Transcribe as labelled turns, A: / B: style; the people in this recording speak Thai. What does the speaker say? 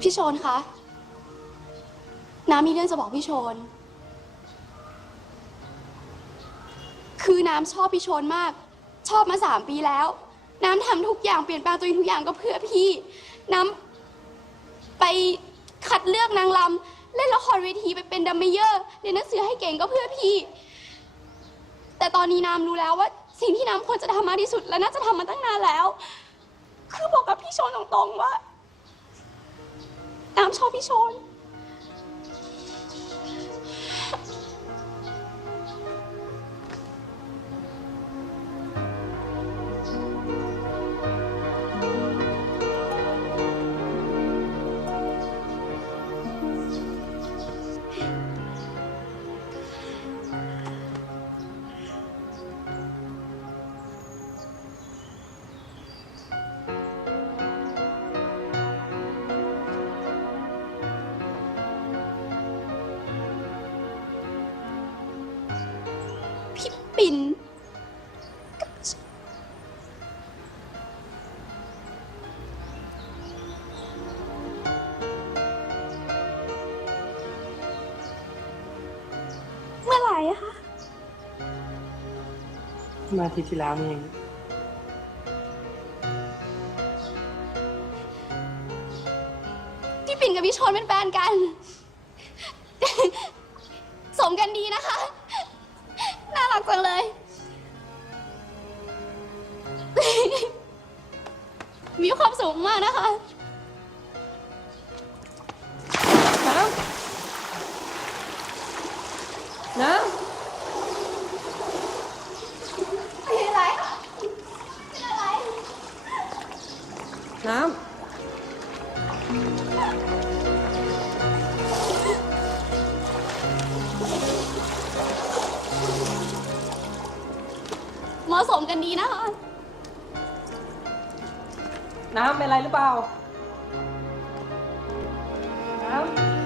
A: พี่โชนคะ น้ำมีเรื่องจะบอกพี่โชน คือน้ำชอบพี่โชนมาก ชอบมาสามปีแล้ว น้ำทำทุกอย่างเปลี่ยนแปลงตัวเองทุกอย่างก็เพื่อพี่ น้ำไปคัดเลือกนางลำเล่นละครเวทีไปเป็นดัมเมเยอร์เรียนหนังสือให้เก่งก็เพื่อพี่ แต่ตอนนี้น้ำรู้แล้วว่า สิ่งที่น้ำควรจะทำมากที่สุดและน่าจะทำมาตั้งนานแล้ว คือบอกกับพี่โชนตรงๆว่า น้ำชอบพี่ชน ปิ่นกับพี่โชนเมื่อไหร่อะคะ
B: เมื่ออาทิตย์ที่แล้วนี่เอง
A: พี่ปิ่นกับพี่โชนเป็นแฟนกัน มีความสุขมากนะคะ
B: น้
A: เป็นอะไรคะเป็นอะไรำ
B: น้
A: เหมาะสมกันดีนะคะำ
B: น้ำเป็นอะไรหรือเปล่า
A: น้ำ